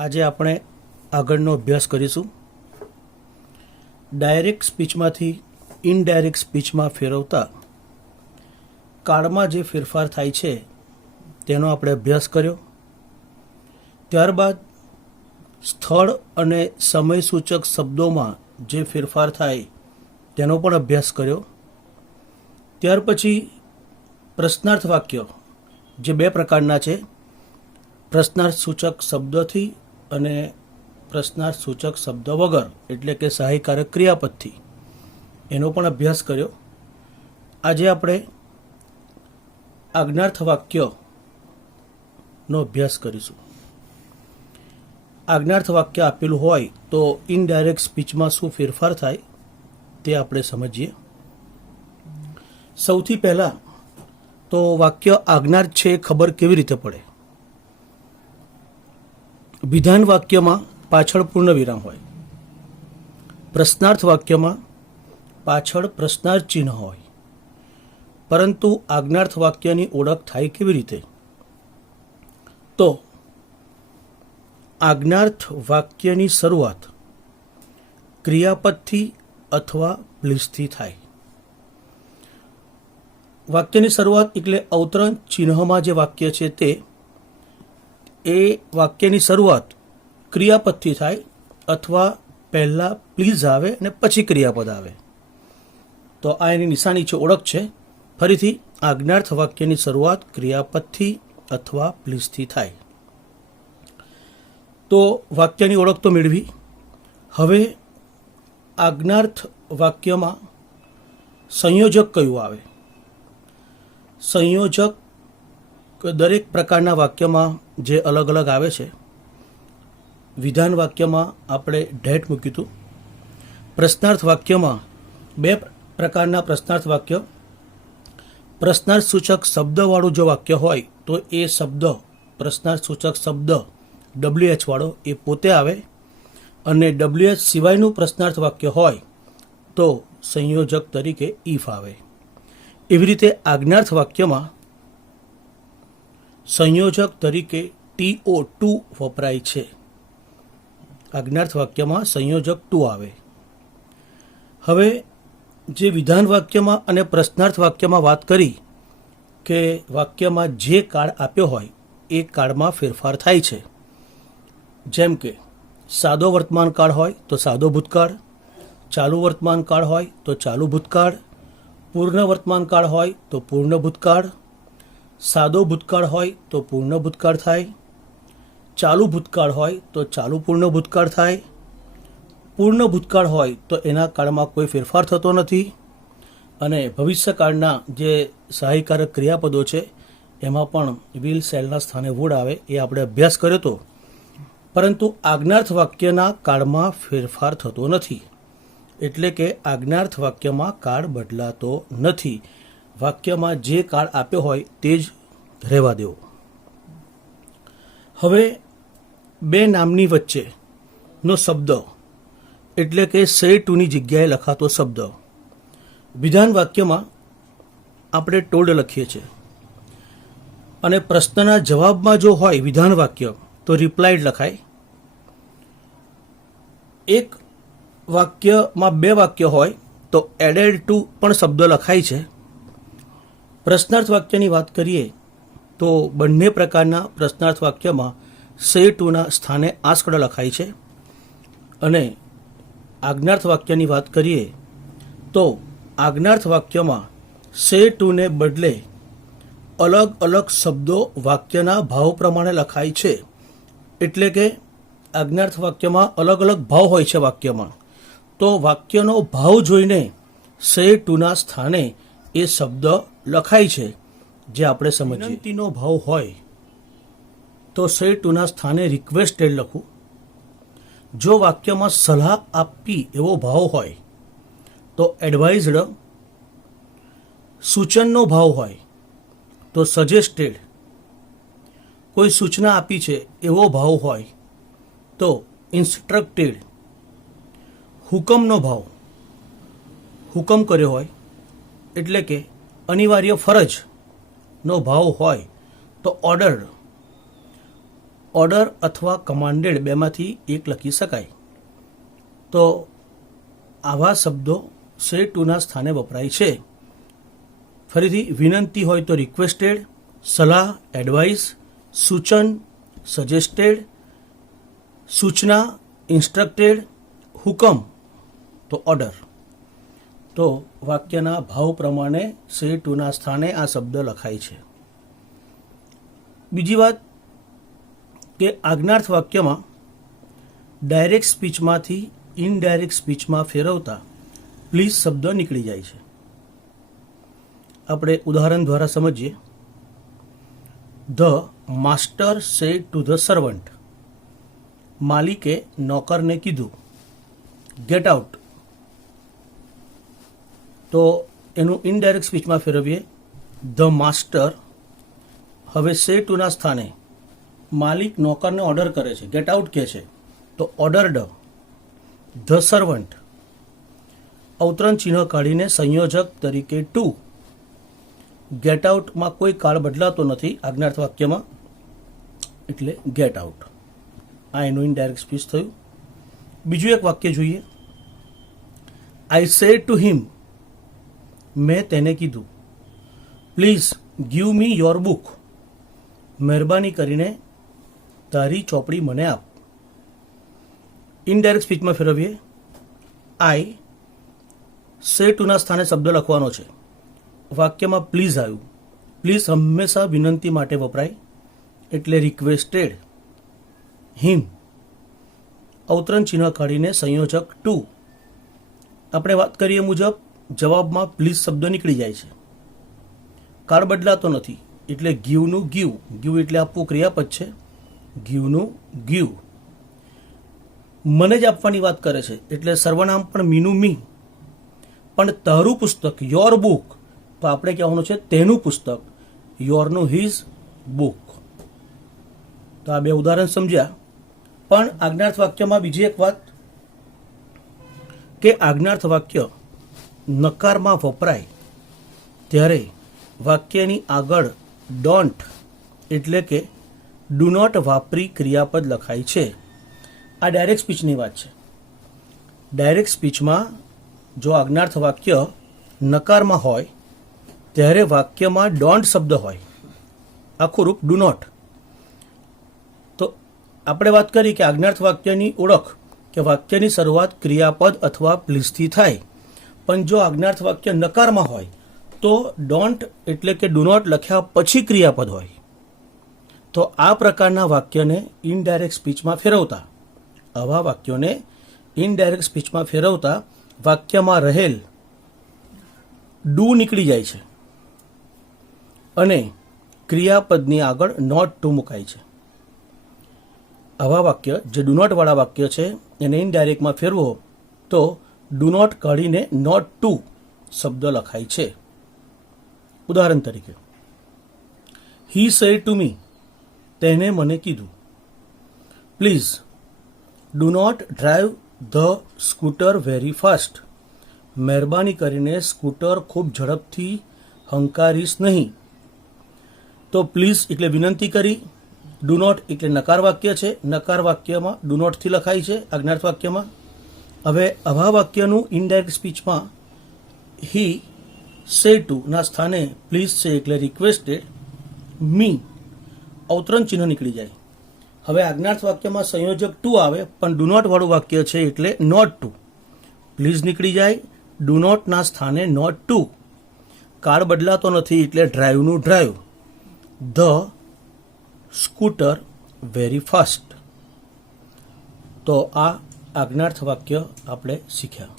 આજે આપણે આગળનો અભ્યાસ કરીશું. ડાયરેક્ટ સ્પીચમાંથી ઇનડાયરેક્ટ સ્પીચમાં ફેરવતા કાળમાં જે ફેરફાર થાય છે તેનો આપણે અભ્યાસ કર્યો. ત્યારબાદ સ્થળ અને સમય સૂચક શબ્દોમાં જે ફેરફાર થાય તેનો પણ અભ્યાસ કર્યો. ત્યાર પછી પ્રશ્નાર્થ વાક્ય જે બે પ્રકારના છે, પ્રશ્નાર્થ સૂચક શબ્દથી અને પ્રશ્નાર્થ સૂચક શબ્દ વગર એટલે કે સહાયકારક ક્રિયાપદથી, એનો પણ અભ્યાસ કર્યો. આજે આપણે આજ્ઞાર્થ વાક્યનો અભ્યાસ કરીશું. આજ્ઞાર્થ વાક્ય આપેલું હોય તો ઇનડાયરેક્ટ સ્પીચમાં શું ફેરફાર થાય તે આપણે સમજીએ. સૌથી પહેલાં તો વાક્ય આજ્ઞાર્થ છે એ ખબર કેવી રીતે પડે? વિધાન વાક્યમાં પાછળ પૂર્ણ વિરામ હોય, પ્રશ્નાર્થ વાક્યમાં પાછળ પ્રશ્નાર્થ ચિહ્ન હોય, પરંતુ આજ્ઞાર્થ વાક્યની ઓળખ થાય કેવી રીતે? તો આજ્ઞાર્થ વાક્યની શરૂઆત ક્રિયાપદથી અથવા પ્લીઝથી થાય. વાક્યની શરૂઆત એટલે અવતરણ ચિહ્નમાં જે વાક્ય છે તે એ વાક્યની શરૂઆત ક્રિયાપદથી થાય અથવા પહેલાં પ્લીઝ આવે અને પછી ક્રિયાપદ આવે. તો આ એની નિશાની છે, ઓળખ છે. ફરીથી આજ્ઞાર્થ વાક્યની શરૂઆત ક્રિયાપદથી અથવા પ્લીઝથી થાય. તો વાક્યની ઓળખ તો મેળવી. હવે આજ્ઞાર્થ વાક્યમાં સંયોજક કયું આવે? સંયોજક દરેક પ્રકારના વાક્યમાં જે અલગ અલગ આવે છે. વિધાન વાક્યમાં આપણે ડેટ મૂક્યું હતું. પ્રશ્નાર્થ વાક્યમાં બે પ્રકારના પ્રશ્નાર્થ વાક્ય. પ્રશ્નાર્થ સૂચક શબ્દવાળું જો વાક્ય હોય તો એ શબ્દ પ્રશ્નાર્થ સૂચક શબ્દ WH વાળો એ પોતે આવે, અને WH સિવાયનું પ્રશ્નાર્થ વાક્ય હોય તો સંયોજક તરીકે ઇફ આવે. એવી રીતે આજ્ઞાર્થ વાક્યમાં સંયોજક તરીકે TO2 વપરાય છે. આજ્ઞાર્થ વાક્યમાં સંયોજક 2 આવે. હવે જે વિધાન વાક્યમાં અને પ્રશ્નાર્થ વાક્યમાં વાત કરી કે વાક્યમાં જે કાળ આપ્યો હોય એ કાળમાં ફેરફાર થાય છે. જેમ કે સાદો વર્તમાન કાળ હોય તો સાદો ભૂતકાળ, ચાલુ વર્તમાન કાળ હોય તો ચાલુ ભૂતકાળ, પૂર્ણ વર્તમાન કાળ હોય તો પૂર્ણ ભૂતકાળ, સાદો ભૂતકાળ હોય તો પૂર્ણ ભૂતકાળ થાય, ચાલુ ભૂતકાળ હોય તો ચાલુ પૂર્ણ ભૂતકાળ થાય, પૂર્ણ ભૂતકાળ હોય તો એના કાળમાં કોઈ ફેરફાર થતો નથી, અને ભવિષ્યકાળના જે સહાયકારક ક્રિયાપદો છે એમાં પણ વિલ શેલના સ્થાને વુડ આવે. એ આપણે અભ્યાસ કર્યો હતો. પરંતુ આજ્ઞાર્થ વાક્યના કાળમાં ફેરફાર થતો નથી, એટલે કે આજ્ઞાર્થ વાક્યમાં કાળ બદલાતો નથી. વાક્યમાં જે કાળ આપ્યો હોય તે જ રહેવા દેવો. હવે બે નામની વચ્ચેનો શબ્દ એટલે કે સે ટુની જગ્યાએ લખાતો શબ્દ. વિધાન વાક્યમાં આપણે ટોલ્ડ લખીએ છીએ, અને પ્રશ્નના જવાબમાં જો હોય વિધાન વાક્ય તો રિપ્લાઇડ લખાય. એક વાક્યમાં બે વાક્ય હોય તો એડેડ ટુ પણ શબ્દ લખાય છે. પ્રશ્નાર્થ વાક્યની વાત કરીએ તો બંને પ્રકારના પ્રશ્નાર્થ વાક્યમાં સે ટુના સ્થાને આસ્કડ લખાય છે, અને આજ્ઞાર્થ વાક્યની વાત કરીએ તો આજ્ઞાર્થ વાક્યમાં સે ટુને બદલે અલગ અલગ શબ્દો વાક્યના ભાવ પ્રમાણે લખાય છે. એટલે કે આજ્ઞાર્થ વાક્યમાં અલગ અલગ ભાવ હોય છે વાક્યમાં, તો વાક્યનો ભાવ જોઈને સે ટુના સ્થાને એ શબ્દ લખાય છે. જે આપણે સમજીએ, વિનંતીનો ભાવ હોય તો સે ટુના સ્થાને રિક્વેસ્ટેડ લખું. જો વાક્યમાં સલાહ આપવી એવો ભાવ હોય તો એડવાઇઝડ. સૂચનનો ભાવ હોય તો સજેસ્ટેડ. કોઈ સૂચના આપી છે એવો ભાવ હોય તો ઇન્સ્ટ્રક્ટેડ. હુકમનો ભાવ, હુકમ કર્યો હોય એટલે કે અનિવાર્ય ફરજનો ભાવ હોય તો ઓર્ડર. ઓર્ડર અથવા કમાન્ડેડ બેમાંથી એક લખી શકાય. તો આવા શબ્દો સે ટુના સ્થાને વપરાય છે. ફરીથી વિનંતી હોય તો રિક્વેસ્ટેડ, સલાહ એડવાઇસ, સૂચન સજેસ્ટેડ, સૂચના ઇન્સ્ટ્રક્ટેડ, હુકમ તો ઓર્ડર. તો વાક્યના ભાવ પ્રમાણે સે ટુના સ્થાને આ શબ્દ લખાય છે. બીજી વાત કે આજ્ઞાર્થ વાક્યમાં ડાયરેક્ટ સ્પીચમાંથી ઇનડાયરેક્ટ સ્પીચમાં ફેરવતા પ્લીઝ શબ્દ નીકળી જાય છે. આપણે ઉદાહરણ દ્વારા સમજીએ. The master said to the servant. માલિકે નોકરને કીધું ગેટ આઉટ. તો એનું ઇનડાયરેક્ટ સ્પીચમાં ફેરવીએ. ધ માસ્ટર, હવે સે ટુના સ્થાને માલિક નોકરને ઓર્ડર કરે છે, ગેટ આઉટ કહે છે, તો ઓર્ડર્ડ. ધ સર્વન્ટ, અવતરણ ચિહ્ન કાઢીને સંયોજક તરીકે ટુ. ગેટ આઉટમાં કોઈ કાળ બદલાતો નથી આજ્ઞાર્થ વાક્યમાં, એટલે ગેટ આઉટ. આ એનું ઇનડાયરેક્ટ સ્પીચ થયું. બીજું એક વાક્ય જોઈએ. આઈ સેડ ટુ હિમ, મેં તેને કીધું. Please give me your book, મહેરબાની કરીને તારી ચોપડી મને આપ. ઇનડાયરેક્ટ સ્પીચમાં ફેરવીએ. આઈ સે ટુના સ્થાને શબ્દ લખવાનો છે. વાક્યમાં પ્લીઝ આવ્યું. પ્લીઝ હંમેશા વિનંતી માટે વપરાય, એટલે રિક્વેસ્ટેડ. હિમ, અવતરણ ચિહ્ન કાઢીને સંયોજક ટુ. આપણે વાત કરીએ મુજબ જવાબમાં પ્લીઝ શબ્દ નીકળી જાય છે. કાળ બદલાતો નથી, એટલે ગીવનું ગીવ. ગીવ એટલે આપવું ક્રિયાપદ છે. ગીવનું ગીવ. મને જ આપવાની વાત કરે છે, એટલે સર્વનામ પણ મીનું મી. પણ તારું પુસ્તક, યોર બુક, તો આપણે કહેવાનું છે તેનું પુસ્તક, યોરનું હિઝ બુક. તો આ બે ઉદાહરણ સમજ્યા. પણ આજ્ઞાર્થ વાક્યમાં બીજી એક વાત કે આજ્ઞાર્થ વાક્ય નકારમાં વપરાય ત્યારે વાક્યની આગળ ડોન્ટ એટલે કે ડુ નોટ વાપરી ક્રિયાપદ લખાય છે. આ ડાયરેક્ટ સ્પીચની વાત છે. ડાયરેક્ટ સ્પીચમાં જો આજ્ઞાર્થ વાક્ય નકારમાં હોય ત્યારે વાક્યમાં ડોન્ટ શબ્દ હોય, આખું રૂપ ડુ નોટ. તો આપણે વાત કરી કે આજ્ઞાર્થ વાક્યની ઓળખ કે વાક્યની શરૂઆત ક્રિયાપદ અથવા પ્લીઝથી થાય. પણ જો આજ્ઞાર્થ વાક્ય નકારમાં હોય તો ડોન્ટ એટલે કે ડુ નોટ લખ્યા પછી ક્રિયાપદ હોય. તો આ પ્રકારના વાક્યને ઇનડાયરેક્ટ સ્પીચમાં ફેરવતા, આવા વાક્યોને ઇનડાયરેક્ટ સ્પીચમાં ફેરવતા વાક્યમાં રહેલ ડુ નીકળી જાય છે અને ક્રિયાપદની આગળ નોટ ટુ મુકાય છે. આવા વાક્ય જે ડુ નોટ વાળા વાક્ય છે એને ઇનડાયરેક્ટમાં ફેરવો તો ડુ નોટ કાઢીને નોટ ટુ શબ્દ લખાય છે. ઉદાહરણ તરીકે, હી સેડ ટુ મી, તેને મને કીધું. Please do not drive the scooter very fast, મહેરબાની કરીને સ્કૂટર ખૂબ ઝડપથી હંકારીશ નહીં. તો પ્લીઝ એટલે વિનંતી કરી, ડુ નોટ એટલે નકાર વાક્ય છે. નકાર વાક્યમાં ડુ નોટથી લખાય છે આજ્ઞાર્થ વાક્યમાં. હવે આવા વાક્યનું ઇનડાયરેક્ટ સ્પીચમાં હી સે ટુ ના સ્થાને પ્લીઝ છે એટલે રિક્વેસ્ટેડ. મી, અવતરણ ચિહ્ન નીકળી જાય. હવે આજ્ઞાર્થ વાક્યમાં સંયોજક ટુ આવે પણ ડુ નોટ વાળું વાક્ય છે એટલે નોટ ટુ. પ્લીઝ નીકળી જાય. ડુ નોટના સ્થાને નોટ ટુ. કાળ બદલાતો નથી એટલે ડ્રાઈવનું drive. The scooter very fast. તો આ આજ્ઞાર્થ વાક્ય આપણે શીખ્યા.